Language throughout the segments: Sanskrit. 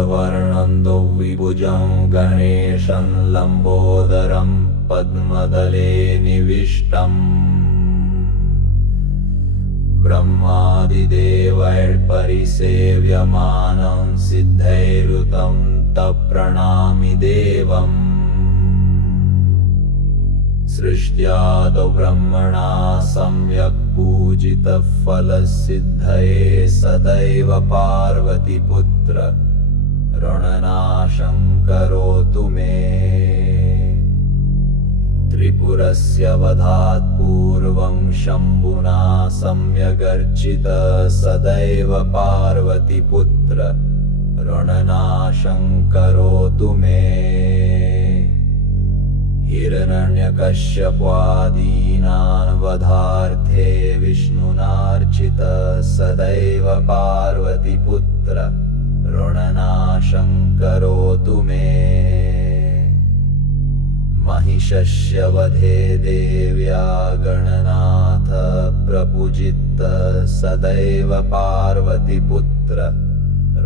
सिन्दूरवर्णं द्विभुजं गणेशं लम्बोदरं पद्मदले निविष्टम् ब्रह्मादिदेवैर्परिसेव्यमानं सिद्धैरुतं तप्रणमामि देवम् सृष्ट्यादौ ब्रह्मणा सम्यक् पूजितः फलसिद्धये सदैव पार्वतीपुत्र ऋणनाशं करोतु मे त्रिपुरस्य वधात् पूर्वं शम्भुना सम्यगर्चितः सदैव पार्वतीपुत्र ऋणनाशं करोतु मे हिरण्यकश्यपादीनां वधार्थे विष्णुनार्चितः सदैव पार्वतीपुत्र ऋणनाशं करोतु मे महिषस्य वधे देव्या गणनाथ प्रपूजितः सदैव पार्वतीपुत्र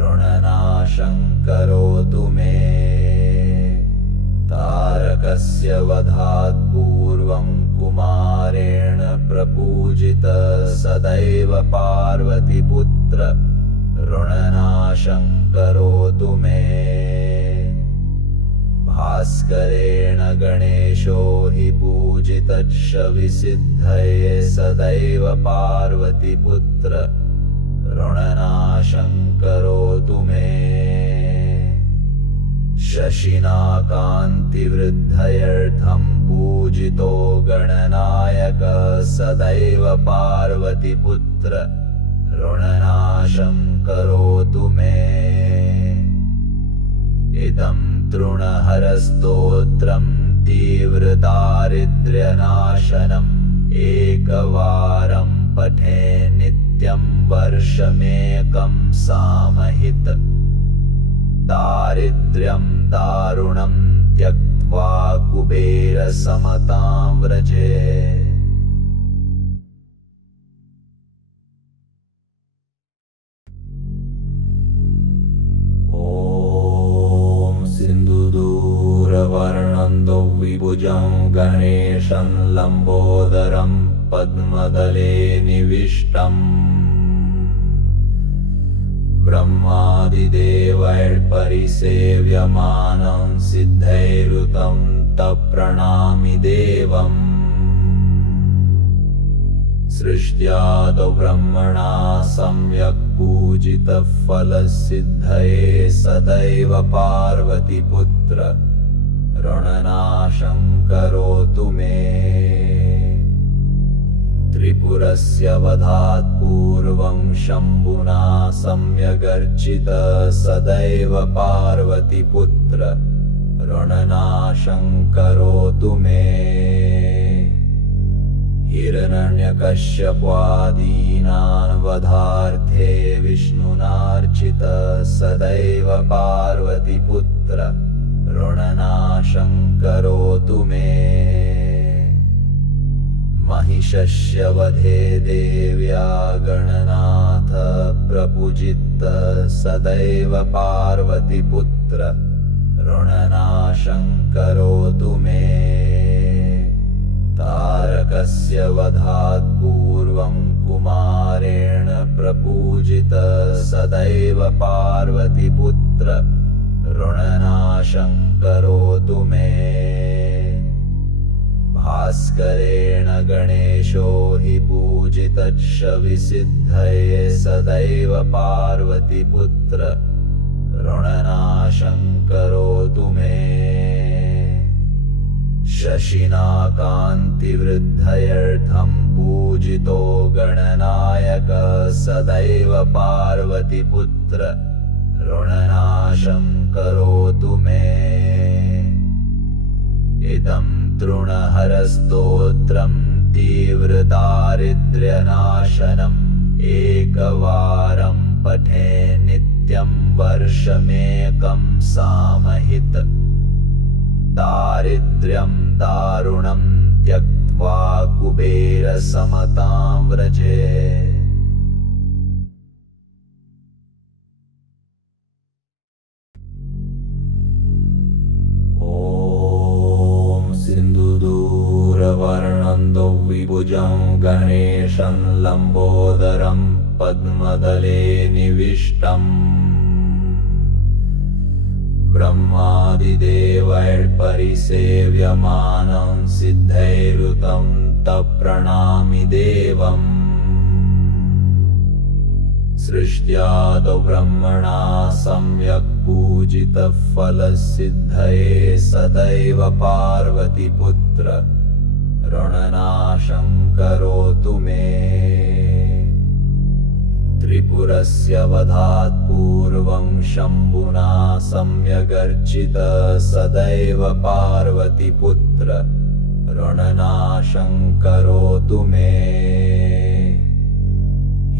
ऋणनाशं करोतु मे तारकस्य वधात् पूर्वं कुमारेण प्रपूजितः सदैव पार्वतीपुत्र ऋणनाशं करोतु मे भास्करेण गणेशो हि पूजितः विसिद्धये सदैव पार्वतीपुत्र ऋणनाशं करोतु मे शशिना कान्तिवृद्धयर्थं पूजितो गणनायकः सदैव पार्वतीपुत्र ऋणनाशं करोतु मे इदं तृणहरस्तोत्रं तीव्रदारिद्र्यनाशनम् एकवारं पठे नित्यं वर्षमेकं सामहित दारिद्र्यं दारुणं त्यक्त्वा कुबेरसमतां व्रजे सिन्दूरवर्णं द्विभुजं गणेशं लम्बोदरं पद्मदले निविष्टम् ब्रह्मादिदेवैर्परिसेव्यमानं सिद्धैरुतं तप्रणमामि देवम् सृष्ट्यादौ ब्रह्मणा सम्यक् पूजितः फलसिद्धये सदैव पार्वतीपुत्र ऋणनाशं करोतु मे त्रिपुरस्य वधात् पूर्वं शम्भुना सम्यगर्चितः सदैव पार्वतीपुत्र ऋणनाशं करोतु मे हिरण्यकश्यपादीनां वधार्थे विष्णुनार्चितः सदैव पार्वतीपुत्र ऋणनाशं करोतु मे महिषस्य वधे देव्या गणनाथ प्रपूजितः सदैव पार्वतीपुत्र ऋणनाशं करोतु मे तारकस्य वधात् पूर्वं कुमारेण प्रपूजितः सदैव पार्वतीपुत्र ऋणनाशं करोतु मे भास्करेण गणेशो हि पूजितः विसिद्धये सदैव पार्वतीपुत्र ऋणनाशं करोतु मे शशिना कान्तिवृद्धयर्थं पूजितो गणनायकः सदैव पार्वतीपुत्र ऋणनाशं करोतु मे इदं तृणहरस्तोत्रं तीव्रदारिद्र्यनाशनम् एकवारं पठे नित्यं वर्षमेकं सामहित दारिद्र्यं दारुणं त्यक्त्वा कुबेरसमतां व्रजे। गणेशं लम्बोदरं पद्मदले निविष्टम् ब्रह्मादिदेवैर्परिसेव्यमानं सिद्धैरुतं तप्रणमामि देवम् सृष्ट्यादौ ब्रह्मणा सम्यक् पूजितः फलसिद्धये सदैव पार्वतीपुत्र ऋणनाशं करोतु मे त्रिपुरस्य वधात् पूर्वं शम्भुना सम्यगर्चितः सदैव पार्वतीपुत्र ऋणनाशं करोतु मे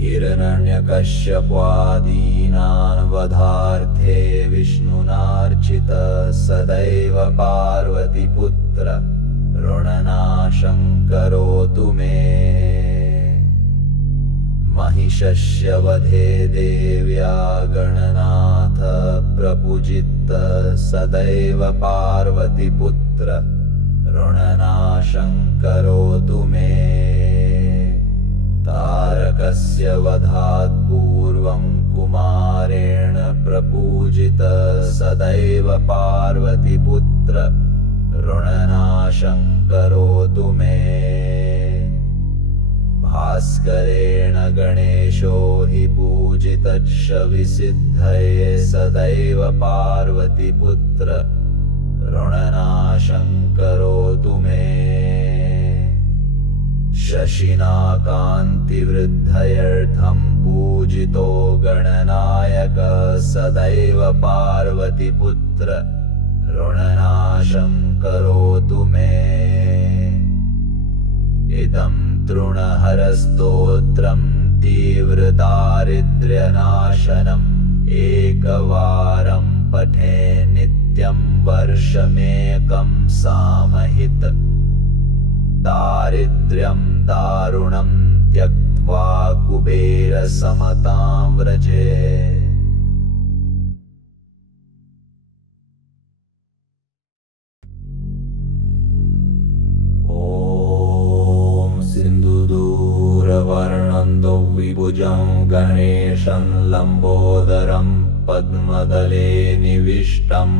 हिरण्यकश्यपादीनां वधार्थे विष्णुनार्चितः सदैव पार्वतीपुत्र ऋणनाशं करोतु मे महिषस्य वधे देव्या गणनाथ प्रपूजितः सदैव पार्वतीपुत्र ऋणनाशं करोतु मे तारकस्य वधात् पूर्वं कुमारेण प्रपूजितः सदैव पार्वतीपुत्र ऋणनाशं करोतु मे भास्करेण गणेशो हि पूजितः विसिद्धये सदैव पार्वतीपुत्र ऋणनाशं करोतु मे शशिना कान्तिवृद्धयर्थं पूजितो गणनायकः सदैव पार्वतीपुत्र ऋणनाशं करोतु मे इदं तृणहरस्तोत्रं तीव्रदारिद्र्यनाशनम् एकवारं पठे नित्यं वर्षमेकं सामहित दारिद्र्यं दारुणं त्यक्त्वा कुबेरसमतां व्रजे सिन्दूरवर्णन्दो विभुजं गणेशं लम्बोदरं पद्मदले निविष्टम्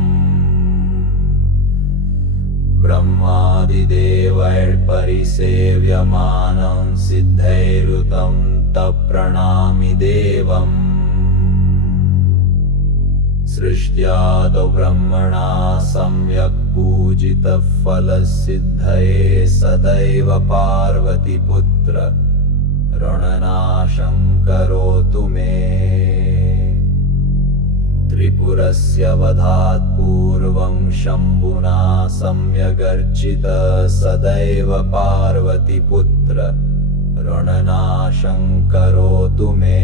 ब्रह्मादिदेवैर्परिसेव्यमानं सिद्धैरुतं तप्रणमामि देवम् सृष्ट्यादौ ब्रह्मणा सम्यक् पूजितः फलसिद्धये सदैव पार्वतीपुत्र ऋणनाशं करोतु मे त्रिपुरस्य वधात् पूर्वं शम्भुना सम्यगर्चितः सदैव पार्वतीपुत्र ऋणनाशं करोतु मे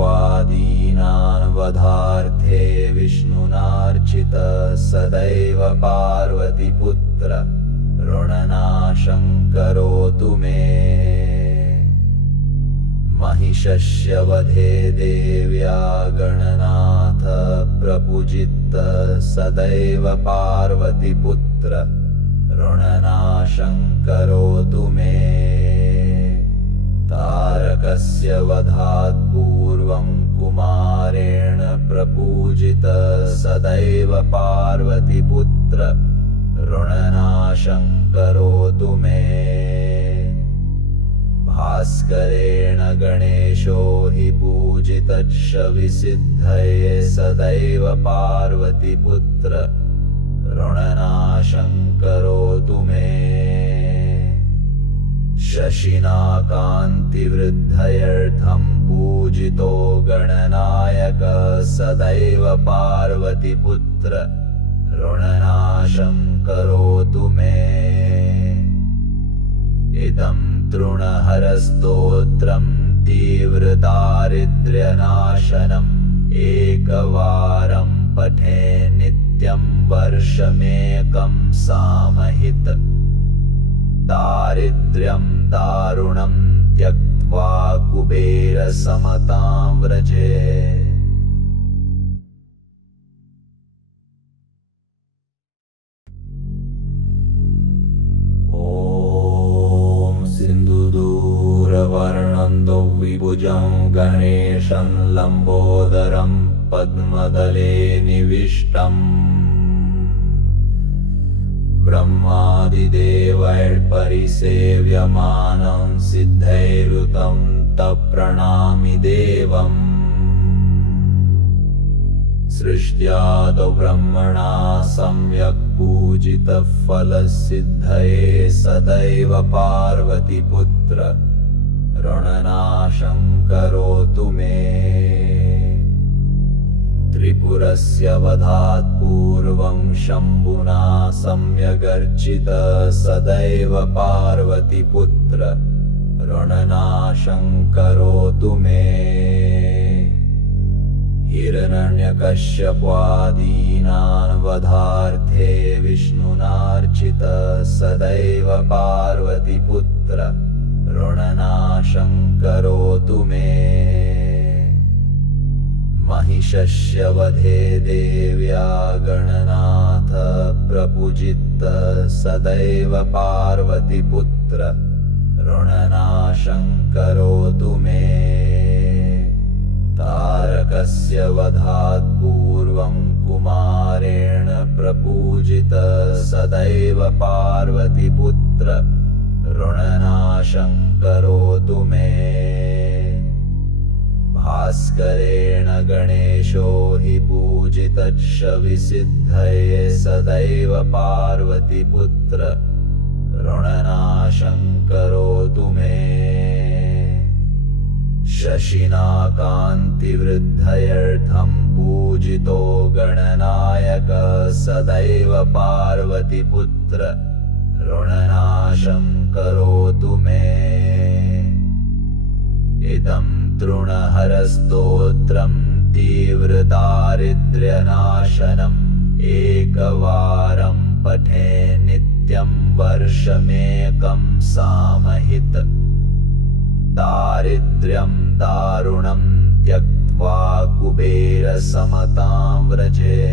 हिरण्यकश्यपादीनां वधार्थे विष्णुनार्चितः सदैव पार्वतीपुत्र ऋणनाशं करोतु मे महिषस्य वधे देव्या गणनाथ प्रपूजितः सदैव पार्वतीपुत्र ऋणनाशं करोतु मे तारकस्य वधात् पूर्वं कुमारेण प्रपूजितः सदैव पार्वतीपुत्र ऋणनाशं करोतु मे भास्करेण गणेशो हि पूजितः विसिद्धये सदैव पार्वतीपुत्र ऋणनाशं करोतु मे शशिना कान्तिवृद्धयर्थं पूजितो गणनायकः सदैव पार्वतीपुत्र ऋणनाशं करोतु मे इदं तृणहरस्तोत्रं तीव्रदारिद्र्यनाशनम् एकवारं पठे नित्यं वर्षमेकं सामहित दारिद्र्यं दारुणं त्यक्त्वा कुबेरसमतां व्रजे ॐ सिन्दूरवर्णन्दो विभुजं गणेशं लम्बोदरं पद्मदले निविष्टम् ब्रह्मादिदेवैर्परिसेव्यमानं सिद्धैरुतं तप्रणमामि देवम् सृष्ट्यादौ ब्रह्मणा सम्यक् पूजितः फलसिद्धये सदैव पार्वतीपुत्र ऋणनाशं करोतु मे त्रिपुरस्य वधात् पूर्वं शम्भुना सम्यगर्चितः सदैव पार्वतीपुत्र ऋणनाशं करोतु मे हिरण्यकश्यपादीनां वधार्थे विष्णुनार्चितः सदैव पार्वतीपुत्र ऋणनाशं करोतु मे महिषस्य वधे देव्या गणनाथ प्रपूजितः सदैव पार्वतीपुत्र ऋणनाशं करोतु मे तारकस्य वधात् पूर्वं कुमारेण प्रपूजितः सदैव पार्वतीपुत्र ऋणनाशं करोतु मे भास्करेण गणेशो हि पूजितः सदैव पार्वतीपुत्र ऋणनाशं करोतु मे शशिना कान्तिवृद्धयर्थं पूजितो गणनायकः सदैव पार्वतीपुत्र ऋणनाशं करोतु मे इदं तृणहरस्तोत्रं तीव्रदारिद्र्यनाशनम् एकवारं पठे नित्यं वर्षमेकं सामहित दारिद्र्यं दारुणं त्यक्त्वा कुबेरसमतां व्रजे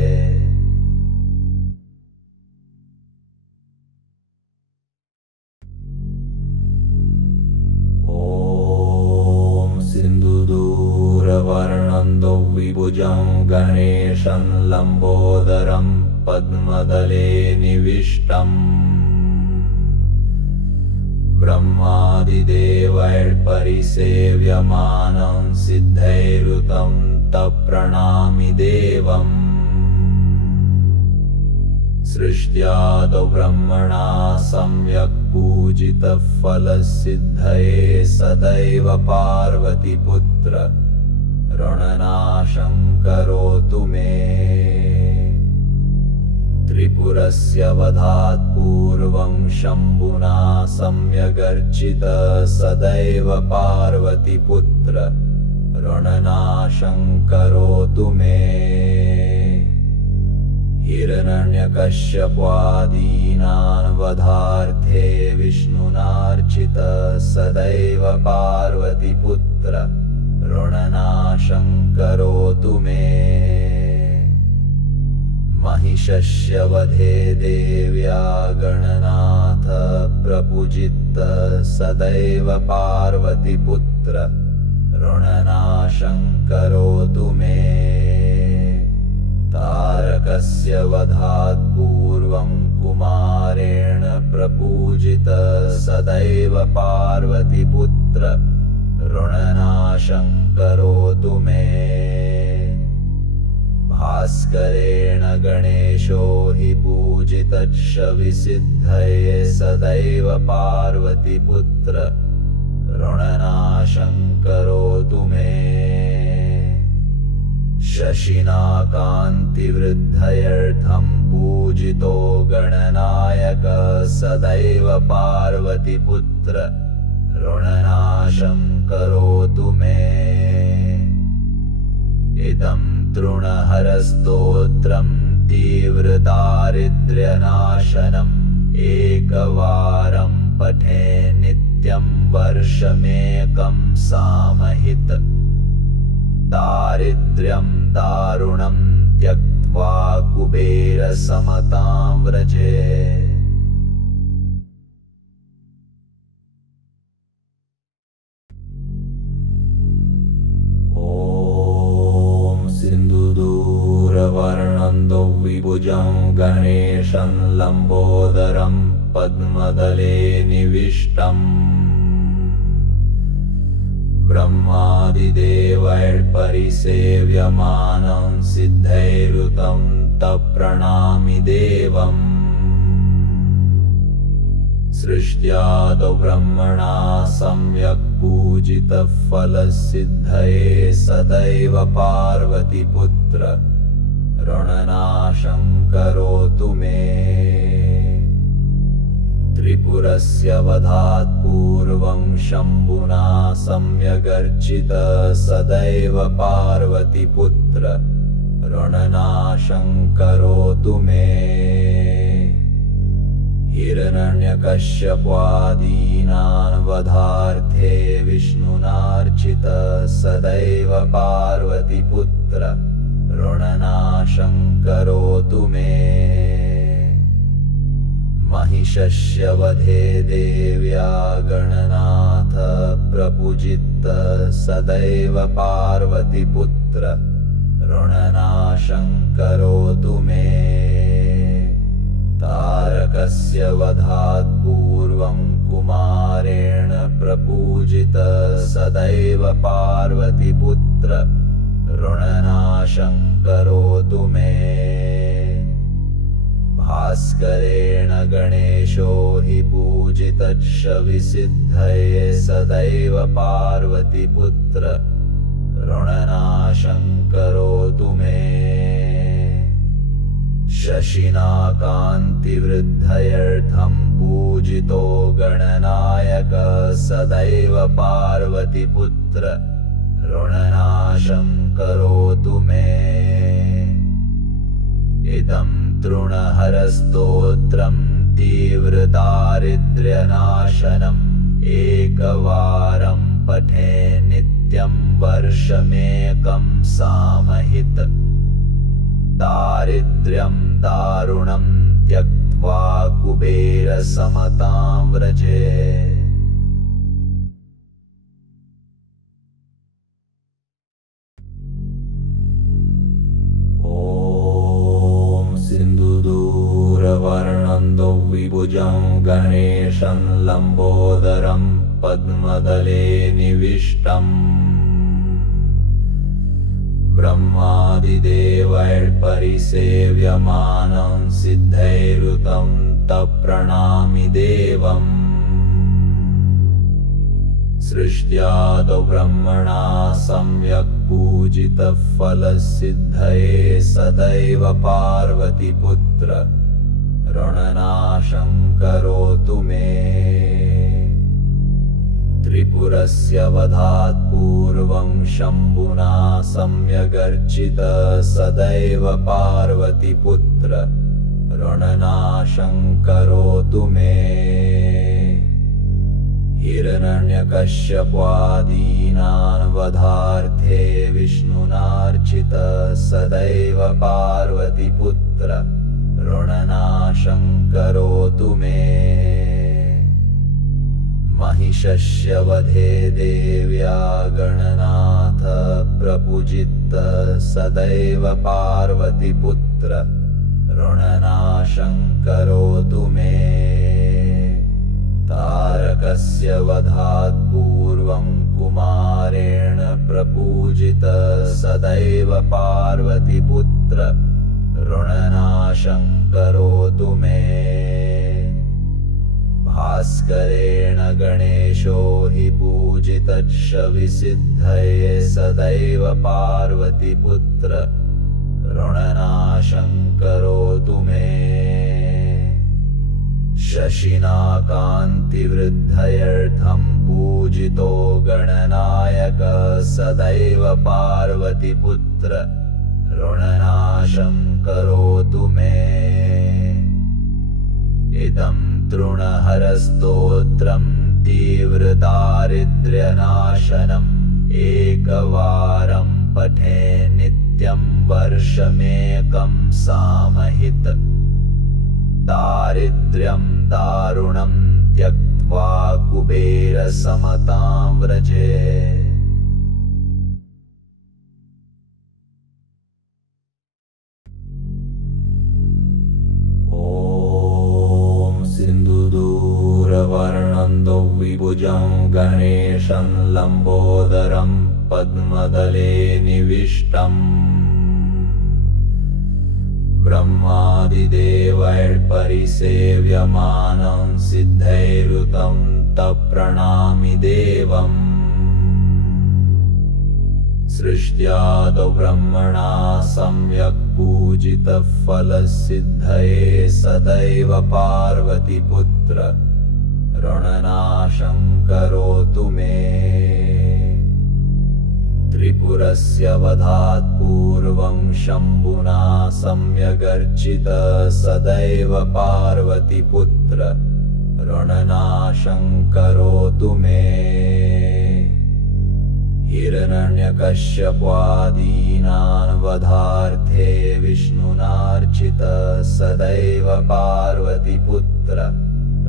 सिन्दूरवर्णन्दो विभुजं गणेशं लम्बोदरं पद्मदले निविष्टम् ब्रह्मादिदेवैर्परिसेव्यमानं सिद्धैरुतं तप्रणमामि देवम् सृष्ट्यादौ ब्रह्मणा सम्यक् पूजितः फलसिद्धये सदैव पार्वतीपुत्र ऋणनाशं करोतु मे त्रिपुरस्य वधात् पूर्वं शम्भुना सम्यगर्चितः सदैव पार्वतीपुत्र ऋणनाशं करोतु मे हिरण्यकश्यपादीनां वधार्थे विष्णुनार्चितः सदैव पार्वतीपुत्र ऋणनाशं करोतु मे महिषस्य वधे देव्या गणनाथ प्रपूजितः सदैव पार्वतीपुत्र ऋणनाशं करोतु मे तारकस्य वधात् पूर्वं कुमारेण प्रपूजितः सदैव पार्वतीपुत्र ऋणनाशं करोतु मे भास्करेण गणेशो हि पूजितः सदैव पार्वतीपुत्र ऋणनाशं करोतु मे शशिना कान्तिवृद्धयर्थं पूजितो गणनायकः सदैव पार्वतीपुत्र ऋणनाशं करोतु मे इदं तृणहरस्तोत्रं तीव्रदारिद्र्यनाशनम् एकवारं पठे नित्यं वर्षमेकं सामहित दारिद्र्यं दारुणं त्यक्त्वा कुबेरसमतां व्रजे। द्विभुजं गणेशं लम्बोदरं पद्मदले निविष्टम् ब्रह्मादिदेवैर्परिसेव्यमानं सिद्धैरुतं तप्रणमामि देवम् सृष्ट्यादौ ब्रह्मणा सम्यक् पूजितः फलसिद्धये सदैव पार्वतीपुत्र ऋणनाशं करोतु मे त्रिपुरस्य वधात् पूर्वं शम्भुना सम्यगर्चितः सदैव पार्वतीपुत्र ऋणनाशं करोतु मे हिरण्यकश्यपादीनां वधार्थे विष्णुनार्चितः सदैव पार्वतीपुत्र ऋणनाशं करोतु मे महिषस्य वधे देव्या गणनाथ प्रपूजितः सदैव पार्वतीपुत्र ऋणनाशं करोतु मे तारकस्य वधात् पूर्वं कुमारेण प्रपूजितः सदैव पार्वतीपुत्र ऋणनाशं करोतु मे भास्करेण गणेशो हि पूजितः विसिद्धये सदैव पार्वतीपुत्र ऋणनाशं करोतु मे शशिना कान्तिवृद्धयर्थं पूजितो गणनायकः सदैव पार्वतीपुत्र ऋणनाशं करोतु मे इदं तृणहरस्तोत्रं तीव्रदारिद्र्यनाशनम् एकवारं पठे नित्यं वर्षमेकं सामहित दारिद्र्यं दारुणं त्यक्त्वा कुबेरसमतां व्रजे सिन्धुदूरवर्णं द्विभुजं गणेशं लम्बोदरं पद्मदले निविष्टम् ब्रह्मादिदेवैर्परिसेव्यमानं सिद्धैरुतं तप्रणमामि देवम् सृष्ट्यादौ ब्रह्मणा सम्यक् पूजितः फलसिद्धये सदैव पार्वतीपुत्र ऋणनाशं करोतु मे त्रिपुरस्य वधात् पूर्वं शम्भुना सम्यगर्चितः सदैव पार्वतीपुत्र ऋणनाशं करोतु मे हिरण्यकश्यपादीनां वधार्थे विष्णुनार्चितः सदैव पार्वतीपुत्र ऋणनाशं करोतु मे महिषस्य वधे देव्या गणनाथ प्रपूजितः सदैव पार्वतीपुत्र ऋणनाशं करोतु मे तारकस्य वधात् पूर्वं कुमारेण प्रपूजितः सदैव पार्वतीपुत्र ऋणनाशं करोतु मे भास्करेण गणेशो हि पूजितः विसिद्धये सदैव पार्वतीपुत्र ऋणनाशं करोतु मे शशिना कान्तिवृद्धयर्थं पूजितो गणनायकः सदैव पार्वतीपुत्र ऋणनाशं करोतु मे इदं तृणहरस्तोत्रं तीव्रदारिद्र्यनाशनम् एकवारं पठे नित्यं वर्षमेकं सामहित दारिद्र्यं दारुणं त्यक्त्वा कुबेरसमतां व्रजे वरणन्दो विभुजं गणेशं लम्बोदरं पद्मदले निविष्टम् ब्रह्मादिदेवैर्परिसेव्यमानं सिद्धैरुतं तप्रणमामि देवम् सृष्ट्यादौ ब्रह्मणा सम्यक् पूजितः फलसिद्धये सदैव पार्वतीपुत्र ऋणनाशं करोतु मे त्रिपुरस्य वधात् पूर्वं शम्भुना सम्यगर्चितः सदैव पार्वतीपुत्र ऋणनाशं करोतु मे हिरण्यकश्यपादीनां वधार्थे विष्णुनार्चितः सदैव पार्वतीपुत्र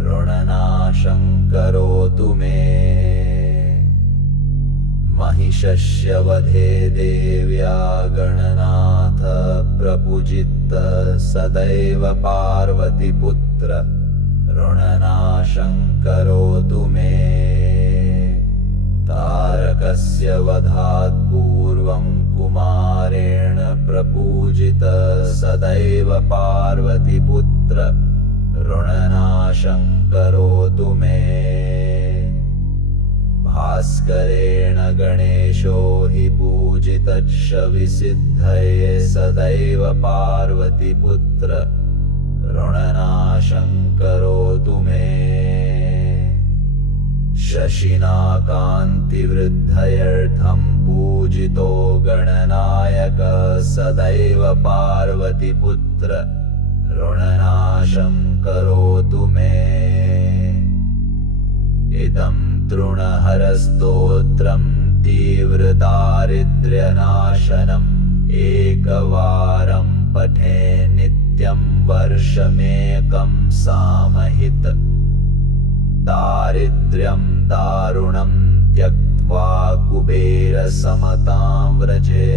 ऋणनाशं करोतु मे महिषस्य वधे देव्या गणनाथ प्रपूजितः सदैव पार्वतीपुत्र ऋणनाशं करोतु मे तारकस्य वधात् पूर्वं कुमारेण प्रपूजितः सदैव पार्वतीपुत्र ऋणनाशं करोतु मे भास्करेण गणेशो हि पूजितः विसिद्धये सदैव पार्वतीपुत्र ऋणनाशं करोतु मे शशिना कान्तिवृद्धयर्थं पूजितो गणनायकः सदैव पार्वतीपुत्र ऋणनाशं करोतु मे इदं तृणहरस्तोत्रं तीव्रदारिद्र्यनाशनम् एकवारं पठे नित्यं वर्षमेकं सामहित दारिद्र्यं दारुणं त्यक्त्वा कुबेरसमतां व्रजे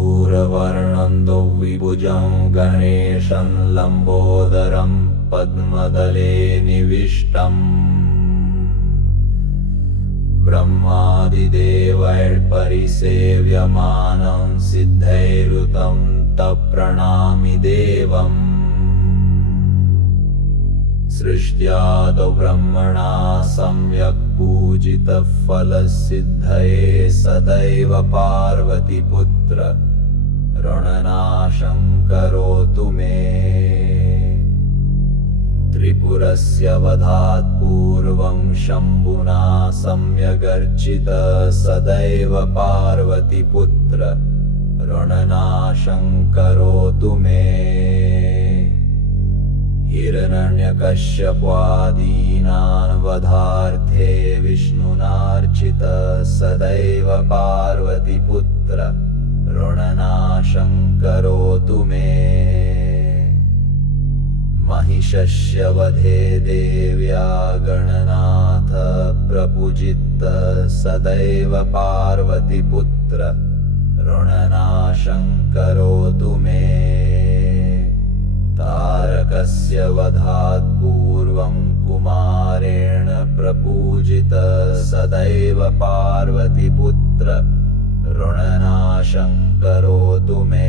सिन्दूरवर्णन्दो विभुजं गणेशं लम्बोदरं पद्मदले निविष्टम् ब्रह्मादिदेवैर्परिसेव्यमानं सिद्धैरुतं तप्रणमामि देवम् सृष्ट्यादौ ब्रह्मणा सम्यक् पूजितः फलसिद्धये सदैव पार्वतीपुत्र ऋणनाशं करोतु मे त्रिपुरस्य वधात् पूर्वं शम्भुना सम्यगर्चितः सदैव पार्वतीपुत्र ऋणनाशं करोतु मे हिरण्यकश्यपादीनां वधार्थे विष्णुनार्चितः सदैव पार्वतीपुत्र ऋणनाशं करोतु मे महिषस्य वधे देव्या गणनाथ प्रपूजितः सदैव पार्वतीपुत्र ऋणनाशं करोतु मे तारकस्य वधात् पूर्वं कुमारेण प्रपूजितः सदैव पार्वतीपुत्र ऋणनाशं करोतु मे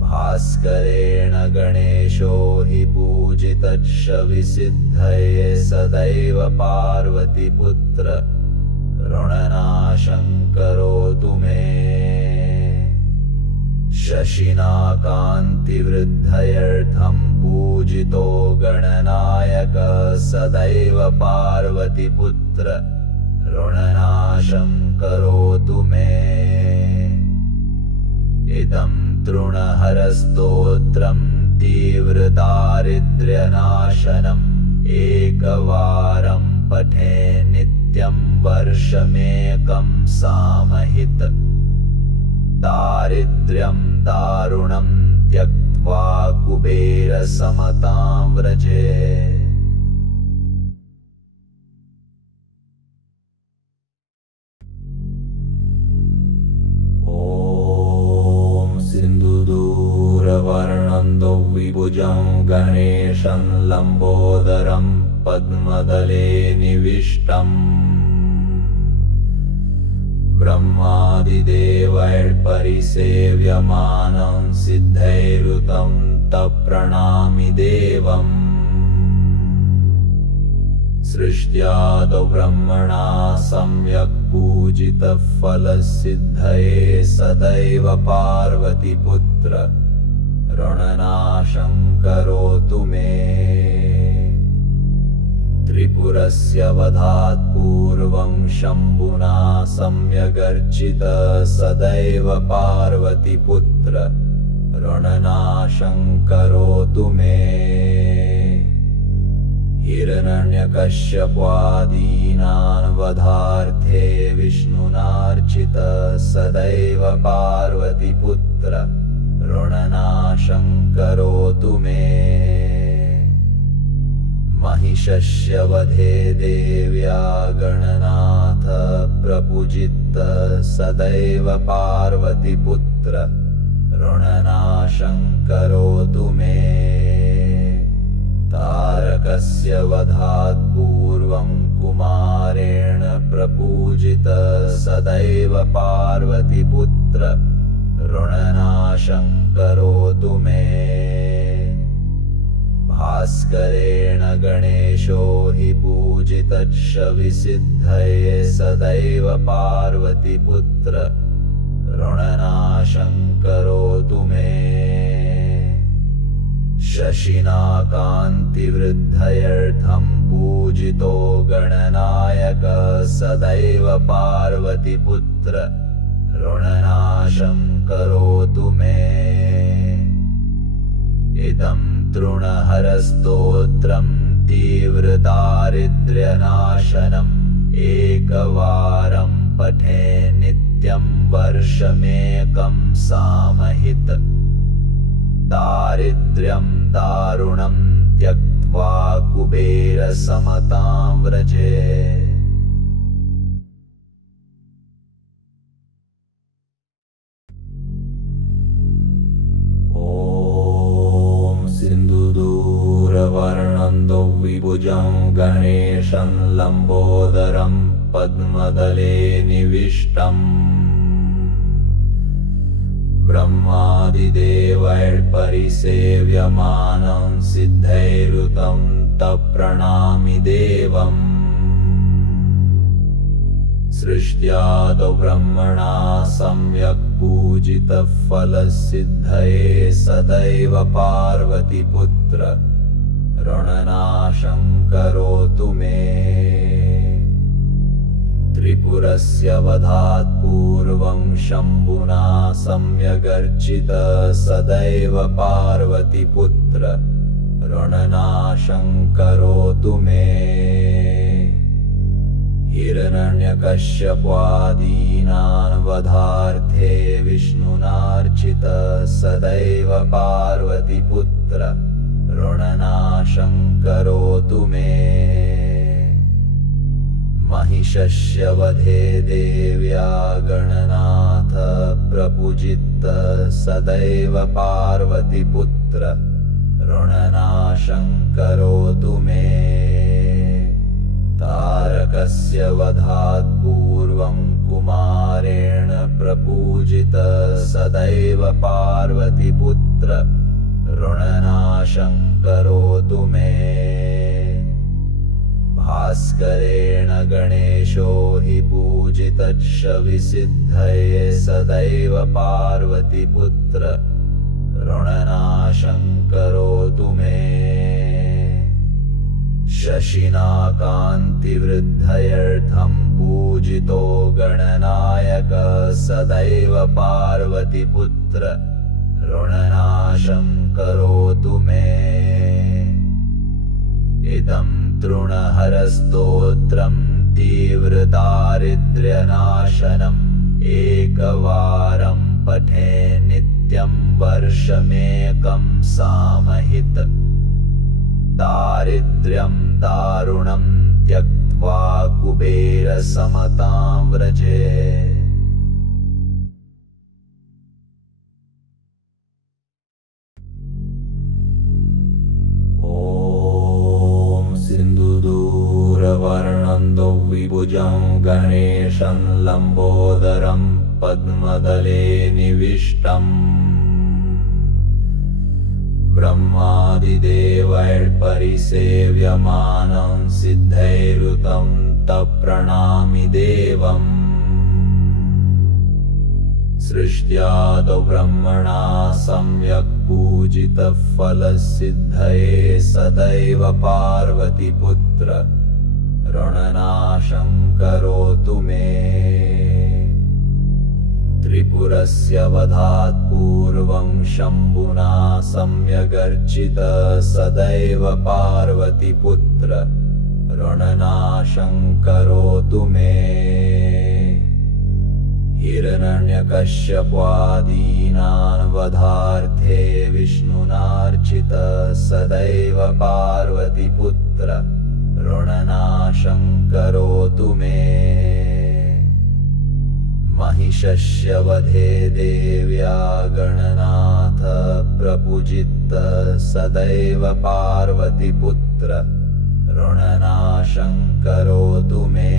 भास्करेण गणेशो हि पूजितः विसिद्धये सदैव पार्वतीपुत्र ऋणनाशं करोतु मे शशिना कान्तिवृद्धयर्थं पूजितो गणनायकः सदैव पार्वतीपुत्र ऋणनाशं करोतु मे इदं तृणहरस्तोत्रं तीव्रदारिद्र्यनाशनम् एकवारं पठे नित्यं वर्षमेकं सामहित दारिद्र्यं दारुणं त्यक्त्वा कुबेरसमतां व्रजे सिन्दूरवर्णन्दो विभुजं गणेशं लम्बोदरं पद्मदले निविष्टम् ब्रह्मादिदेवैर्परिसेव्यमानं सिद्धैरुतं तप्रणमामि देवम् सृष्ट्यादौ ब्रह्मणा सम्यक् पूजितः फलसिद्धये सदैव पार्वतीपुत्र ऋणनाशं करोतु मे त्रिपुरस्य वधात् पूर्वं शम्भुना सम्यगर्चितः सदैव पार्वतीपुत्र ऋणनाशं करोतु मे हिरण्यकश्यपादीनां वधार्थे विष्णुनार्चितः सदैव पार्वतीपुत्र ऋणनाशं करोतु मे महिषस्य वधे देव्या गणनाथ प्रपूजितः सदैव पार्वतीपुत्र ऋणनाशं करोतु मे तारकस्य वधात् पूर्वं कुमारेण प्रपूजितः सदैव पार्वतीपुत्र ऋणनाशं करोतु मे भास्करेण गणेशो हि पूजितच्छविसिद्धये सदैव पार्वतीपुत्र ऋणनाशं करोतु मे शशिना कान्तिवृद्धयर्थं पूजितो गणनायकः सदैव पार्वतीपुत्र ऋणनाशं करोतु मे इदं तृणहरस्तोत्रं तीव्रदारिद्र्यनाशनम् एकवारं पठे नित्यं वर्षमेकं सामहित दारिद्र्यं दारुणं त्यक्त्वा कुबेरसमतां व्रजे सिन्दूरवर्णन्दो विभुजं गणेशं लम्बोदरं पद्मदले निविष्टम् ब्रह्मादिदेवैर्परिसेव्यमानं सिद्धैरुतं तप्रणमामि देवम् सृष्ट्यादौ ब्रह्मणा सम्यक् पूजितः फलसिद्धये सदैव पार्वतीपुत्र ऋणनाशं करोतु मे त्रिपुरस्य वधात् पूर्वं शम्भुना सम्यगर्चितः सदैव पार्वतीपुत्र ऋणनाशं करोतु मे हिरण्यकश्यपादीनां वधार्थे विष्णुनार्चितः सदैव पार्वतीपुत्र ऋणनाशं करोतु मे महिषस्य वधे देव्या गणनाथ प्रपूजितः सदैव पार्वतीपुत्र ऋणनाशं करोतु मे तारकस्य वधात् पूर्वं कुमारेण प्रपूजितः सदैव पार्वतीपुत्र ऋणनाशं करोतु मे भास्करेण गणेशो हि पूजितच्छविसिद्धये सदैव पार्वतीपुत्र ऋणनाशं करोतु मे शशिना कान्तिवृद्धयर्थं पूजितो गणनायकः सदैव पार्वतीपुत्र ऋणनाशं करोतु मे इदं तृणहरस्तोत्रं तीव्रदारिद्र्यनाशनम् एकवारं पठे नित्यं वर्षमेकं सामहित दारिद्र्यं दारुणं त्यक्त्वा कुबेरसमतां व्रजे। गणेशं लम्बोदरं पद्मदले निविष्टम् ब्रह्मादिदेवैर्परिसेव्यमानं सिद्धैरुतं तप्रणमामि देवम् सृष्ट्यादौ ब्रह्मणा सम्यक् पूजितः फलसिद्धये सदैव पार्वतीपुत्र ऋणनाशं करोतु मे त्रिपुरस्य वधात् पूर्वं शम्भुना सम्यगर्चितः सदैव पार्वतीपुत्र ऋणनाशं करोतु मे हिरण्यकश्यपादीनां वधार्थे विष्णुनार्चितः सदैव पार्वतीपुत्र ऋणनाशं करोतु मे महिषस्य वधे देव्या गणनाथ प्रपूजितः सदैव पार्वतीपुत्र ऋणनाशं करोतु मे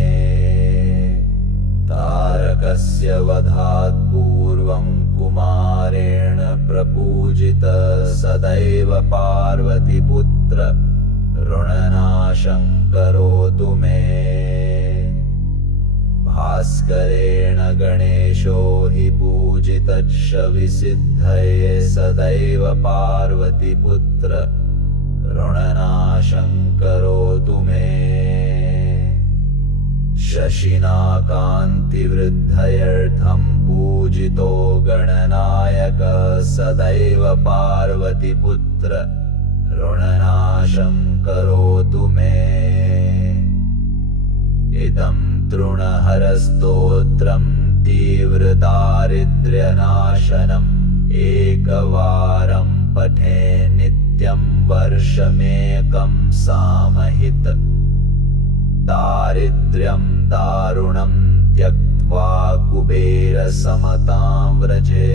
तारकस्य वधात् पूर्वं कुमारेण प्रपूजितः सदैव पार्वतीपुत्र ऋणनाशं करोतु मे भास्करेण गणेशो हि पूजितः विसिद्धये सदैव पार्वतीपुत्र ऋणनाशं करोतु मे शशिना कान्तिवृद्धयर्थं पूजितो गणनायकः सदैव पार्वतीपुत्र ऋणनाशं करोतु मे इदं तृणहरस्तोत्रं तीव्रदारिद्र्यनाशनम् एकवारं पठे नित्यं वर्षमेकं सामहित दारिद्र्यं दारुणं त्यक्त्वा कुबेरसमतां व्रजे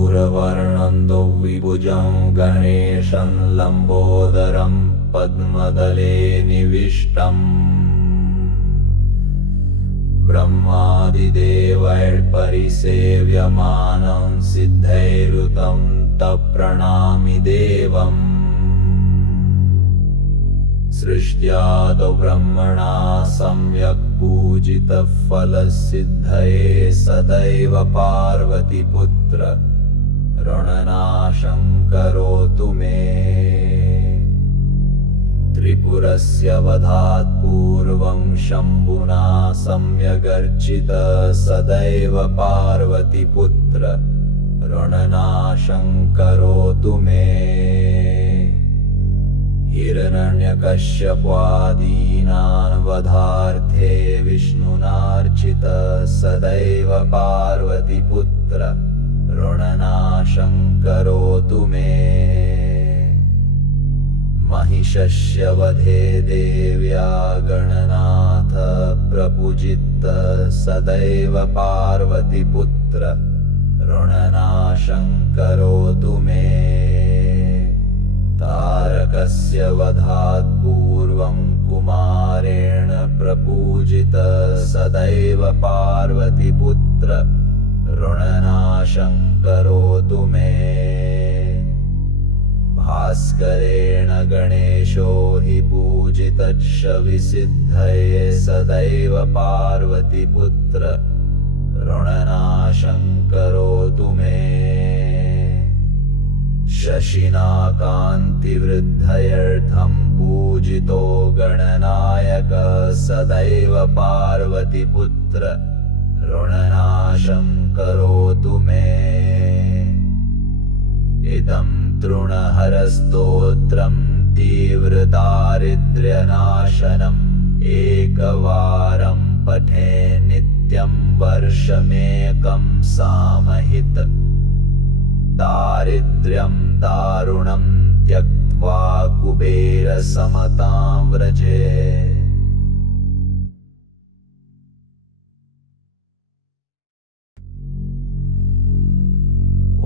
सिन्धुदूरवर्णन्दो विभुजं गणेशं लम्बोदरं पद्मदले निविष्टम् ब्रह्मादिदेवैर्परिसेव्यमानं सिद्धैरुतं तप्रणमामि देवम् सृष्ट्यादौ ब्रह्मणा सम्यक् पूजितः फलसिद्धये सदैव पार्वतीपुत्र ऋणनाशं करोतु मे त्रिपुरस्य वधात् पूर्वं शम्भुना सम्यगर्चितः सदैव पार्वतीपुत्र ऋणनाशं करोतु मे हिरण्यकश्यपादीनां वधार्थे विष्णुनार्चितः सदैव पार्वतीपुत्र ऋणनाशं करोतु मे महिषस्य वधे देव्या गणनाथ प्रपूजितः सदैव पार्वतीपुत्र ऋणनाशं करोतु मे तारकस्य वधात् पूर्वं कुमारेण प्रपूजितः सदैव पार्वतीपुत्र ऋणनाशं करोतु मे भास्करेण गणेशो हि पूजितः विसिद्धये सदैव पार्वतीपुत्र ऋणनाशं करोतु मे शशिना कान्तिवृद्धयर्थं पूजितो गणनायकः सदैव पार्वतीपुत्र ऋणनाशं करोतु मे इदं तृणहरस्तोत्रं तीव्रदारिद्र्यनाशनम् एकवारं पठे नित्यं वर्षमेकं सामहित दारिद्र्यं दारुणं त्यक्त्वा कुबेरसमतां व्रजे ॐ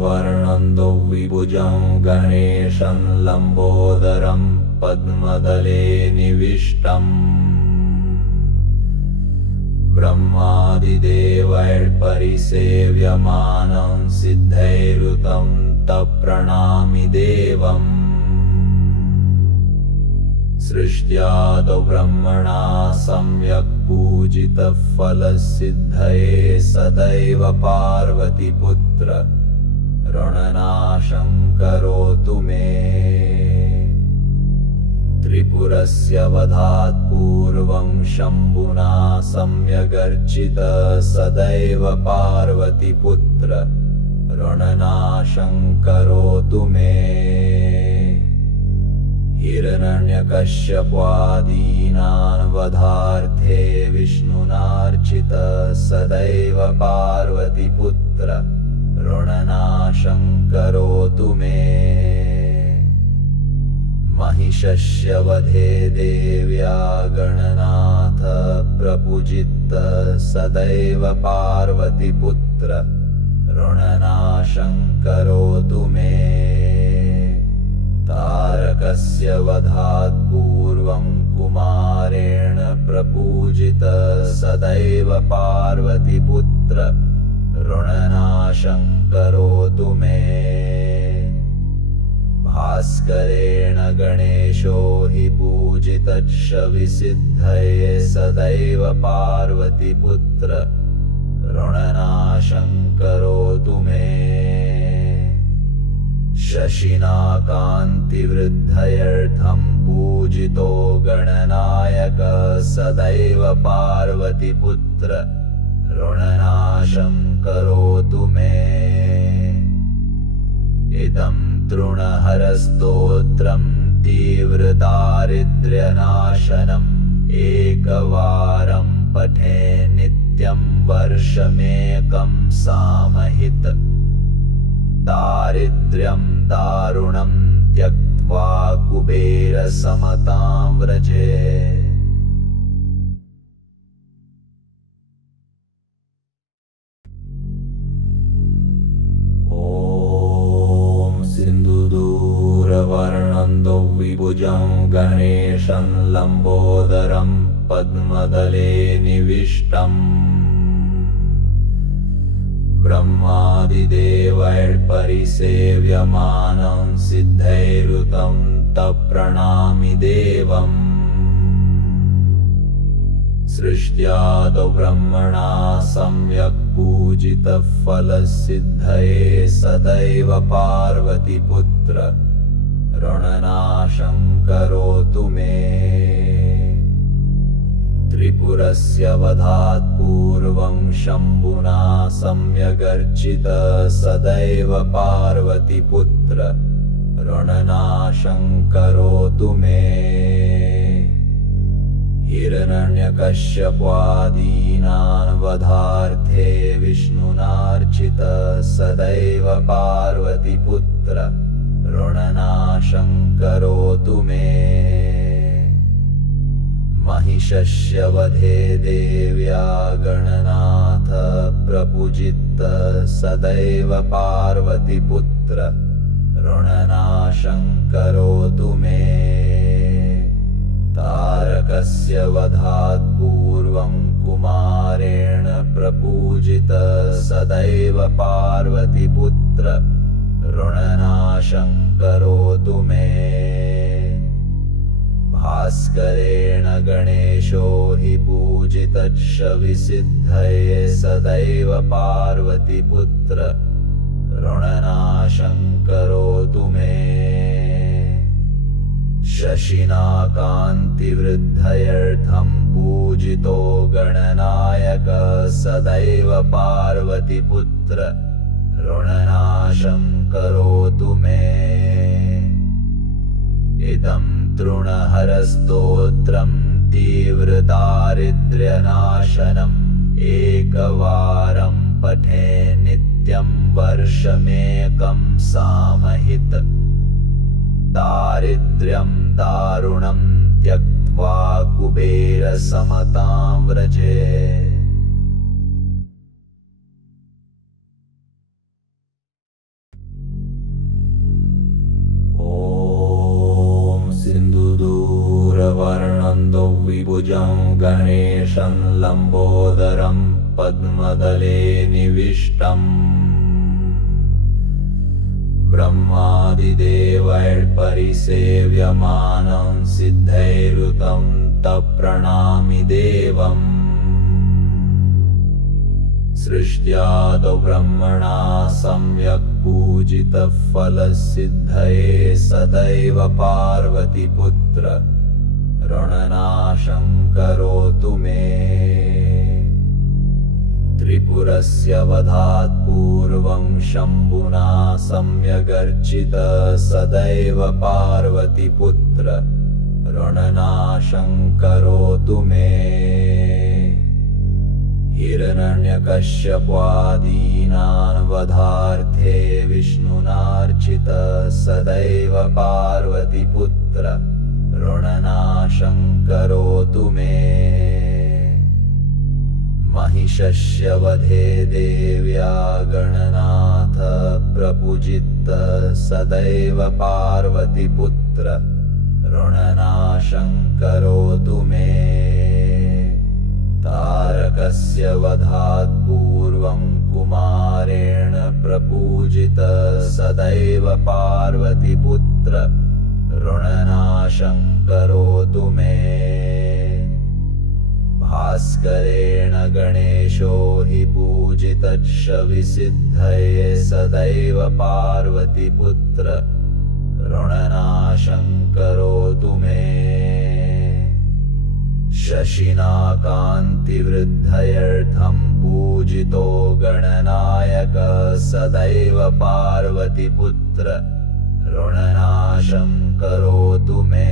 सिन्दूरवर्णं द्विभुजं गणेशं लम्बोदरं पद्मदले निविष्टम् ब्रह्मादिदेवैर्परिसेव्यमानं सिद्धैरुतं तप्रणमामि देवम् सृष्ट्यादौ ब्रह्मणा सम्यक् पूजितः फलसिद्धये सदैव पार्वतीपुत्र ऋणनाशं करोतु मे त्रिपुरस्य वधात् पूर्वं शम्भुना सम्यगर्चितः सदैव पार्वतीपुत्र ऋणनाशं करोतु मे हिरण्यकश्यपादीनां वधार्थे विष्णुनार्चितः सदैव पार्वतीपुत्र ऋणनाशं करोतु मे महिषस्य वधे देव्या गणनाथ प्रपूजितः सदैव पार्वतीपुत्र ऋणनाशं करोतु मे तारकस्य वधात् पूर्वं कुमारेण प्रपूजितः सदैव पार्वतीपुत्र ऋणनाशं करोतु मे भास्करेण गणेशो हि पूजितः विसिद्धये सदैव पार्वतीपुत्र ऋणनाशं करोतु मे शशिना कान्तिवृद्धयर्थं पूजितो गणनायकः सदैव पार्वतीपुत्र ऋणनाशं करोतु मे इदं तृणहरस्तोत्रं तीव्रदारिद्र्यनाशनम् एकवारं पठे नित्यं वर्षमेकं सामहित दारिद्र्यं दारुणं त्यक्त्वा कुबेरसमतां व्रजे सिन्दूरवर्णं द्विभुजं गणेशं लम्बोदरं पद्मदले निविष्टम् ब्रह्मादिदेवैर्परिसेव्यमानं सिद्धैरुतं तप्रणमामि देवम् सृष्ट्यादौ ब्रह्मणा सम्यक् पूजितः फलसिद्धये सदैव पार्वतीपुत्र ऋणनाशं करोतु मे त्रिपुरस्य वधात् पूर्वं शम्भुना सम्यगर्चितः सदैव पार्वतीपुत्र ऋणनाशं करोतु मे हिरण्यकश्यपादीनां वधार्थे विष्णुनार्चितः सदैव पार्वतीपुत्र ऋणनाशं करोतु मे महिषस्य वधे देव्या गणनाथ प्रपूजितः सदैव पार्वतीपुत्र ऋणनाशं करोतु मे तारकस्य वधात् पूर्वं कुमारेण प्रपूजितः सदैव पार्वतीपुत्र ऋणनाशं करोतु मे भास्करेण गणेशो हि पूजितः विसिद्धये सदैव पार्वतीपुत्र ऋणनाशं करोतु मे शशिना कान्तिवृद्धयर्थं पूजितो गणनायकः सदैव पार्वतीपुत्र ऋणनाशं करोतु मे इदं तृणहरस्तोत्रं तीव्रदारिद्र्यनाशनम् एकवारं पठे नित्यं वर्षमेकं सामहित दारिद्र्यं दारुणं त्यक्त्वा कुबेरसमतां व्रजे सिन्दूरवर्णं द्विभुजं गणेशं लम्बोदरं पद्मदले निविष्टम् ब्रह्मादिदेवैर्परिसेव्यमानं सिद्धैरुतं तप्रणमामि देवम् सृष्ट्यादौ ब्रह्मणा सम्यक् पूजितः फलसिद्धये सदैव पार्वतीपुत्र ऋणनाशं करोतु मे त्रिपुरस्य वधात् पूर्वं शम्भुना सम्यगर्चितः सदैव पार्वतीपुत्र ऋणनाशं करोतु मे हिरण्यकश्यपादीनां वधार्थे विष्णुनार्चितः सदैव पार्वतीपुत्र ऋणनाशं करोतु मे महिषस्य वधे देव्या गणनाथ प्रपूजितः सदैव पार्वतीपुत्र ऋणनाशं करोतु मे तारकस्य वधात् पूर्वं कुमारेण प्रपूजितः सदैव पार्वतीपुत्र ऋणनाशं करोतु मे भास्करेण गणेशो हि पूजितः विसिद्धये सदैव पार्वतीपुत्र ऋणनाशं करोतु मे शशिना कान्तिवृद्धयर्थं पूजितो गणनायकः सदैव पार्वतीपुत्र ऋणनाशं करोतु मे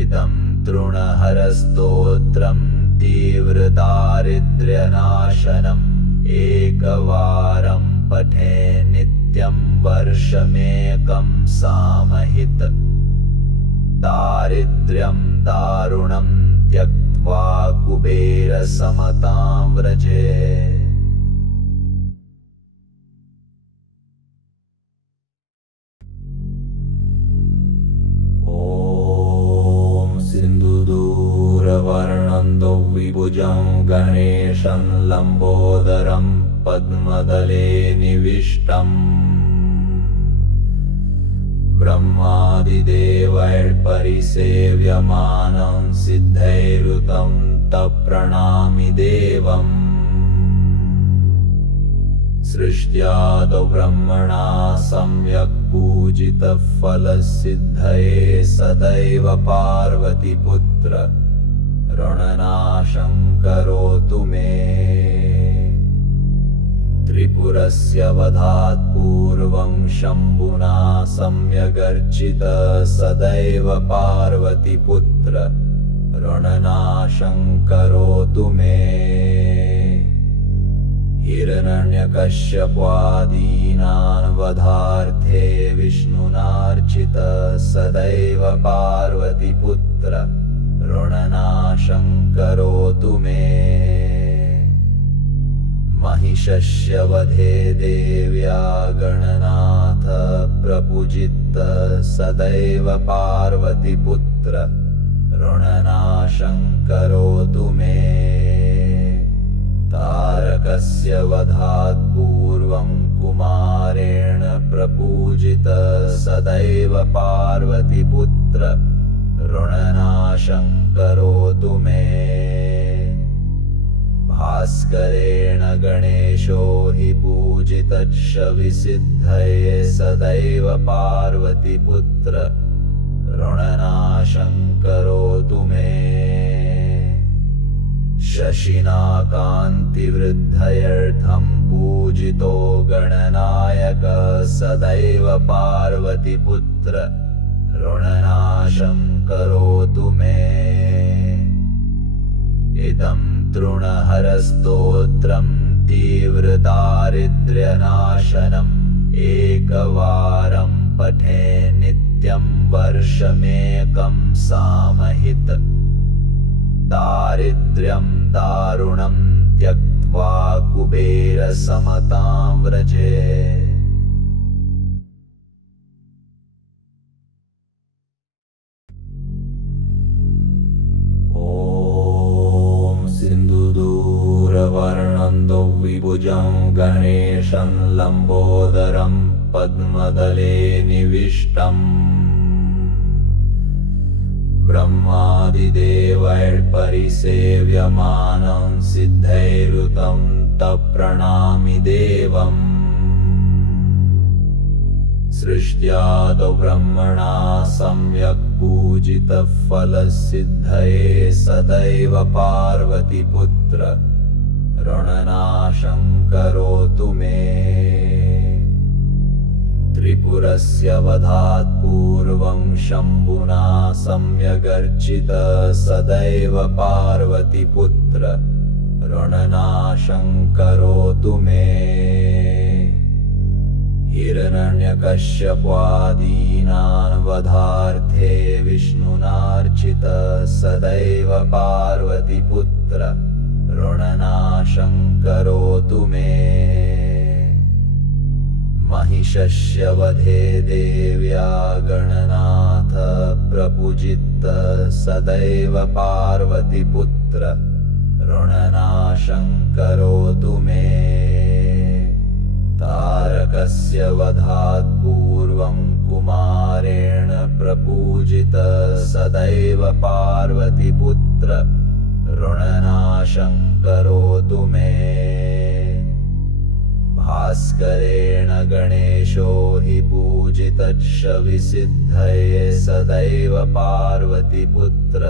इदं तृणहरस्तोत्रं तीव्रदारिद्र्यनाशनम् एकवारं पठे नित्यं वर्षमेकं सामहित दारिद्र्यं दारुणं त्यक्त्वा कुबेरसमतां व्रजे सिन्दूरवर्णं द्विभुजं गणेशं लम्बोदरं पद्मदले निविष्टम् ब्रह्मादिदेवैर्परिसेव्यमानं सिद्धैरुतं तप्रणमामि देवम् सृष्ट्यादौ ब्रह्मणा सम्यक् पूजितः फलसिद्धये सदैव पार्वतीपुत्र ऋणनाशं करोतु मे त्रिपुरस्य वधात् पूर्वं शम्भुना सम्यगर्चितः सदैव पार्वतीपुत्र ऋणनाशं करोतु मे हिरण्यकश्यपादीनां वधार्थे विष्णुनार्चितः सदैव पार्वतीपुत्र ऋणनाशं करोतु मे महिषस्य वधे देव्या गणनाथ प्रपूजितः सदैव पार्वतीपुत्र ऋणनाशं करोतु मे तारकस्य वधात् पूर्वं कुमारेण प्रपूजितः सदैव पार्वतीपुत्र ऋणनाशं करोतु मे भास्करेण गणेशो हि पूजितः विसिद्धये सदैव पार्वतीपुत्र ऋणनाशं करोतु मे शशिना कान्तिवृद्धयर्थं पूजितो गणनायकः सदैव पार्वतीपुत्र ऋणनाशं करोतु मे इदं तृणहरस्तोत्रं तीव्रदारिद्र्यनाशनम् एकवारं पठे नित्यं वर्षमेकं सामहित दारिद्र्यं दारुणं त्यक्त्वा कुबेरसमतां व्रजे गणेशं लम्बोदरं पद्मदले निविष्टम् ब्रह्मादिदेवैर्परिसेव्यमानं सिद्धैरुतं तप्रणमामि देवम् सृष्ट्यादौ ब्रह्मणा सम्यक् पूजितः फलसिद्धये सदैव पार्वतीपुत्र ऋणनाशं करोतु मे त्रिपुरस्य वधात् पूर्वं शम्भुना सम्यगर्चितः सदैव पार्वतीपुत्र ऋणनाशं करोतु मे हिरण्यकश्यपादीनां वधार्थे विष्णुनार्चितः सदैव पार्वतीपुत्र ऋणनाशं करोतु मे महिषस्य वधे देव्या गणनाथ प्रपूजितः सदैव पार्वतीपुत्र ऋणनाशं करोतु मे तारकस्य वधात् पूर्वं कुमारेण प्रपूजितः सदैव पार्वतीपुत्र ऋणनाशं करोतु मे भास्करेण गणेशो हि पूजितः सदैव पार्वतीपुत्र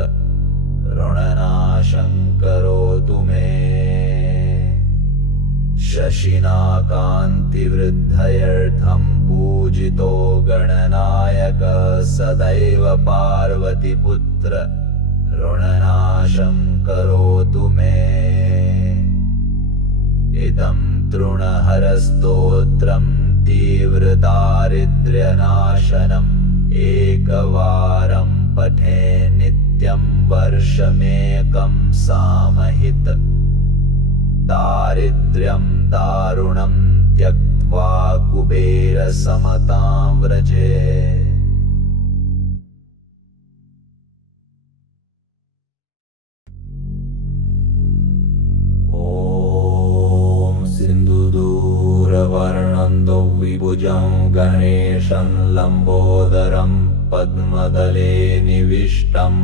ऋणनाशं करोतु मे शशिना कान्तिवृद्धयर्थं पूजितो गणनायकः सदैव पार्वतीपुत्र ऋणनाशं करोतु मे इदं तृणहरस्तोत्रं तीव्रदारिद्र्यनाशनम् एकवारं पठे नित्यं वर्षमेकं सामहित दारिद्र्यं दारुणं त्यक्त्वा कुबेरसमतां व्रजे सिन्धुदूरवर्णन्दो विभुजं गणेशं लम्बोदरं पद्मदले निविष्टम्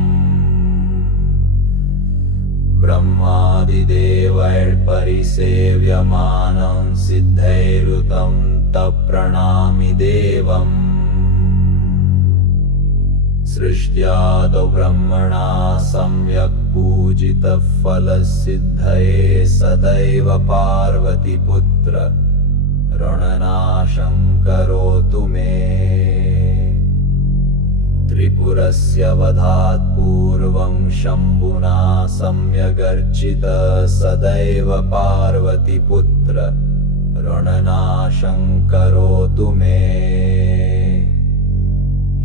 ब्रह्मादिदेवैर्परिसेव्यमानं सिद्धैरुतं तप्रणमामि देवम् सृष्ट्यादौ ब्रह्मणा सम्यक् पूजितः फलसिद्धये सदैव पार्वतीपुत्र ऋणनाशं करोतु मे त्रिपुरस्य वधात् पूर्वं शम्भुना सम्यगर्चितः सदैव पार्वतीपुत्र ऋणनाशं करोतु मे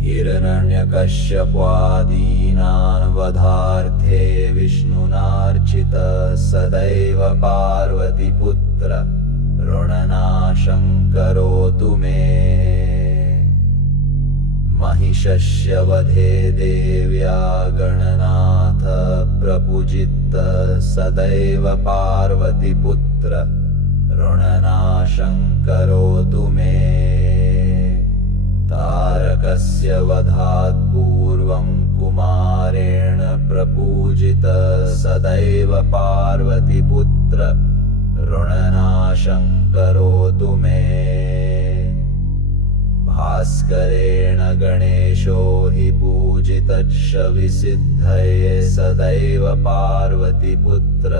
हिरण्यकश्यपादीनां वधार्थे विष्णुनार्चितः सदैव पार्वतीपुत्र ऋणनाशं करोतु मे महिषस्य वधे देव्या गणनाथ प्रपूजितः सदैव पार्वतीपुत्र ऋणनाशं करोतु मे तारकस्य वधात् पूर्वं कुमारेण प्रपूजितः सदैव पार्वतीपुत्र ऋणनाशं करोतु मे भास्करेण गणेशो हि पूजितः सदैव पार्वतीपुत्र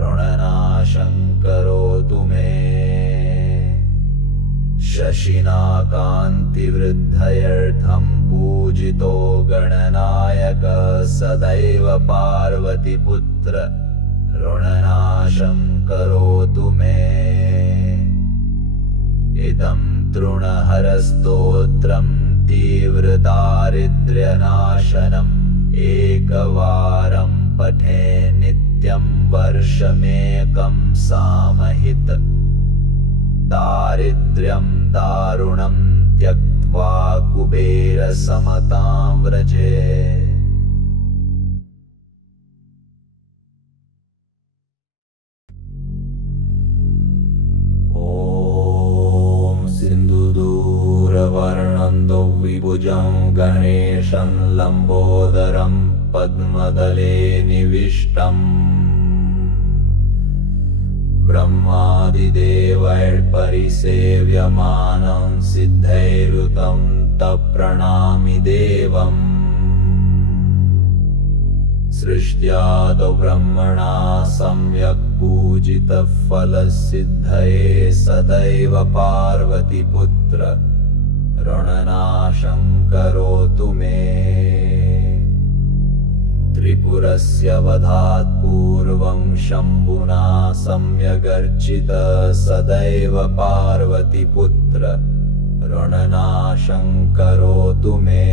ऋणनाशं करोतु मे शशिना कान्तिवृद्धयर्थं पूजितो गणनायकः सदैव पार्वतीपुत्र ऋणनाशं करोतु मे इदं तृणहरस्तोत्रं तीव्रदारिद्र्यनाशनम् एकवारं पठे नित्यं वर्षमेकं सामहित दारिद्र्यं दारुणं त्यक्त्वा कुबेरसमतां व्रजे शुक्लवर्णन्दो विभुजं गणेशं लम्बोदरं पद्मदले निविष्टम् ब्रह्मादिदेवैर्परिसेव्यमानं सिद्धैरुतं तप्रणमामि देवम् सृष्ट्यादौ ब्रह्मणा सम्यक् पूजितः फलसिद्धये सदैव पार्वतीपुत्र ऋणनाशं करोतु मे त्रिपुरस्य वधात् पूर्वं शम्भुना सम्यगर्चितः सदैव पार्वतीपुत्र ऋणनाशं करोतु मे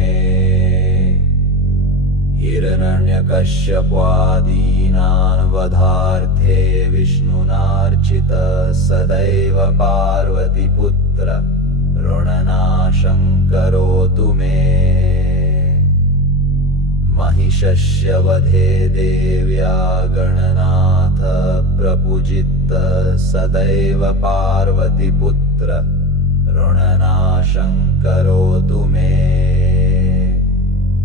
हिरण्यकश्यपादीनां वधार्थे विष्णुनार्चितः सदैव पार्वतीपुत्र ऋणनाशं करोतु मे महिषस्य वधे देव्या गणनाथ प्रपूजितः सदैव पार्वतीपुत्र ऋणनाशं करोतु मे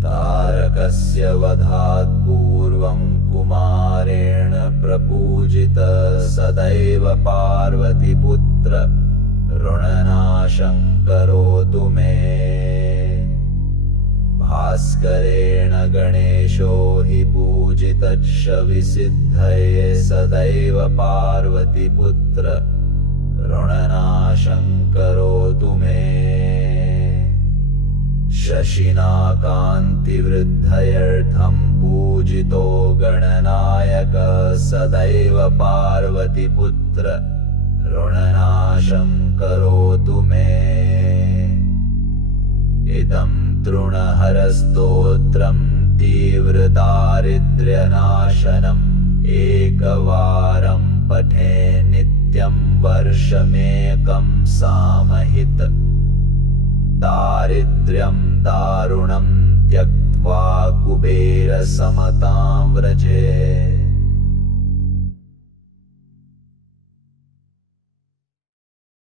तारकस्य वधात् पूर्वं कुमारेण प्रपूजितः सदैव पार्वतीपुत्र ऋणनाशं करोतु मे भास्करेण गणेशो हि पूजितः सदैव पार्वतीपुत्र ऋणनाशं करोतु मे शशिना कान्तिवृद्धयर्थं पूजितो गणनायकः सदैव पार्वतीपुत्र ऋणनाशं करोतु मे इदं तृणहरस्तोत्रं तीव्रदारिद्र्यनाशनम् एकवारं पठे नित्यं वर्षमेकं सामहित दारिद्र्यं दारुणं त्यक्त्वा कुबेरसमतां व्रजे।